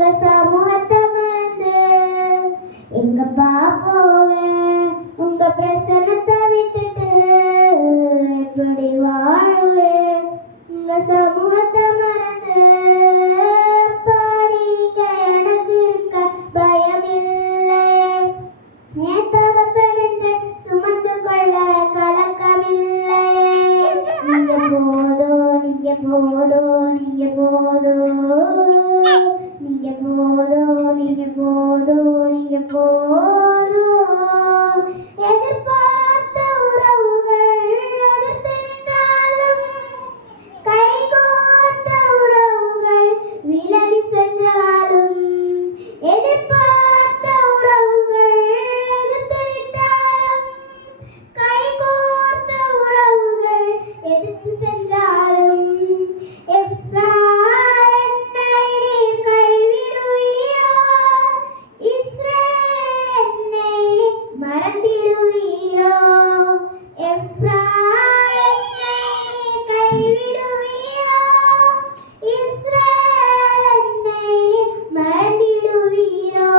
உங்க சமூகத்தை மறந்து எங்கப்பா போவேன்? உங்க பிரசன்னத்தை விட்டுட்டு எப்படி வாழுவேன்? உங்க சமூகத்தை மறந்து பாடிங்க எனக்கு இருக்க பயமில்லை. என் தகப்பன் என்று சுமந்து கொள்ள கலக்கமில்லை. நீங்க போதோ, நீங்க போதோ, நீங்க போதோ, நீங்க போதோ, நீங்க போதோ, நீங்க போதோ. எதிர்பார்த்த உறவுகள் எதிர்த்து நின்றாலும், கைகோர்த்த உறவுகள் விலகி சென்றாலும், எதிர்பார்த்த உறவுகள் எதிர்த்து நின்றாலும், கைகோர்த்த உறவுகள் எதிர்த்து சென்றாலும், மறந்திடுவீரோ? எப்ராயிம் கைவிடுவீரோ? இஸ்ரவேல் என்னை மறந்திடுவீரோ?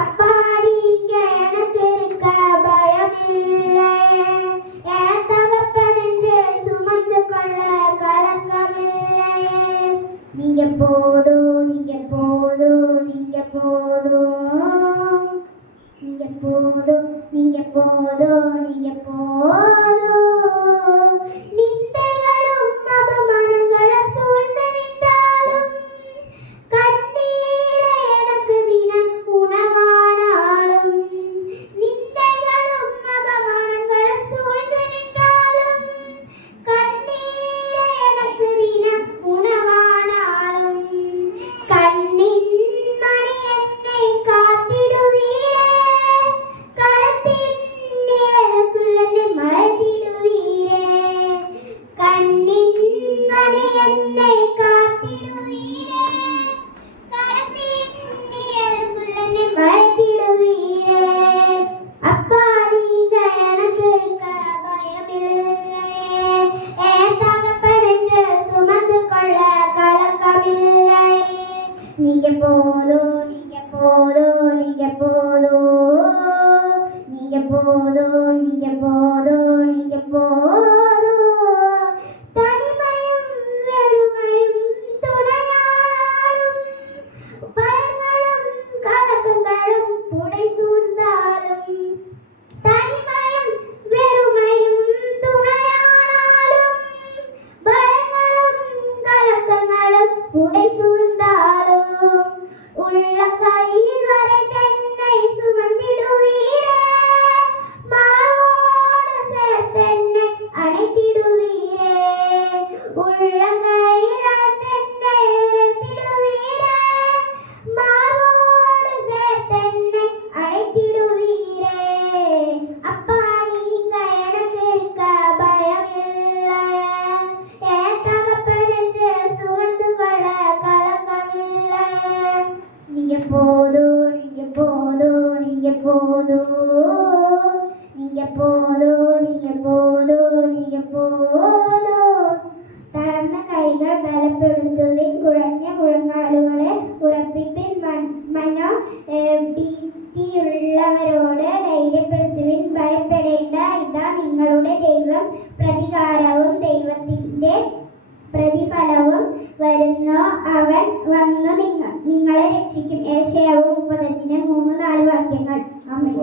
அப்பா நீங்க எனக்கு இருக்க பயமில்லை. என் தகப்பன் என்று சுமந்து கொள்ள கலக்கமில்லை. நீங்க போதோ, நீங்க போதோ, நீங்க போதோ, நீங்க போதோ, நீங்க போதோ, நீங்க போதோ. நிந்தைகளும் அவமானங்களும் சூழ்ந்து நின்றாலும், கண்ணீரை எனக்கு தினம் உணவானாலும், நிந்தைகளும் அவமானங்களும் சூழ்ந்து நின்றாலும், கண்ணீரை எனக்கு தினம் உணவானாலும், கண்ணின் மணி என்னை காத்திடுவீரே, கரத்தின் நிழலுக்குள்ளே மறைத்திடுவீரே. கண்ணின் மணி என்னை காத்திடுவீரே, கரத்தின் நிழலுக்குள்ளே மறைத்திடுவீரே. அப்பா நீங்க எனக்கு இருக்க பயமில்லை. என் தகப்பன் என்று சுமந்து கொள்ள கலக்கமில்லை. நீங்க போதோ, நீங்க போதோ, நீங்க போதோ, நீங்க போதோ, நீங்க போதோ, நீங்க போதோ. தனிமையும் வெறுமையும் துணையானாலும், பயங்களும் கலக்கங்களும் புடை சூழ்ந்தாலும், தனிமையும் வெறுமையும் துணையானாலும், பயங்களும் கலக்கங்களும் புடை சூழ்ந்தாலும், உள்ளங்கையில் வரைத்தென்னை சுமந்திடுவீரே, மார்போடு சேர்த்தென்னை அணைத்திடுவீரே. உள்ளங்கையில் வரைத்தென்னை அணைத்திடுவீரே, மார்போடு சேர்த்தென்னை அணைத்திடுவீரே. அப்பா நீங்க எனக்கு இருக்க பயமில்லை. என் தகப்பன் என்று சுமந்து கொள்ள கலக்கமில்லை. நீங்க போதோ, நீங்க போதோ, நீங்க போதோ, நீங்க போதோ, நீங்க போதோ, நீங்க போதோ. തളർന്ന കൈകൾ ബലപ്പെടുത്തുവിൻ, കുഴഞ്ഞ മുഴങ്കാലുകളെ ഉറപ്പിപ്പിൻ, മനോഭീതിയുള്ളവരോട് ധൈര്യപ്പെടുത്തുവിൻ. ഭയപ്പെടേണ്ട, ഇതാ നിങ്ങളുടെ ദൈവം, പ്രതികാരവും ദൈവത്തിന്റെ പ്രതിഫലവും വരുന്നു. അവൻ വന്നു നിങ്ങളെ രക്ഷിക്കും. ഏശയ്യാവ് 30:3-4 വാക്യങ്ങൾ. ആമേൻ.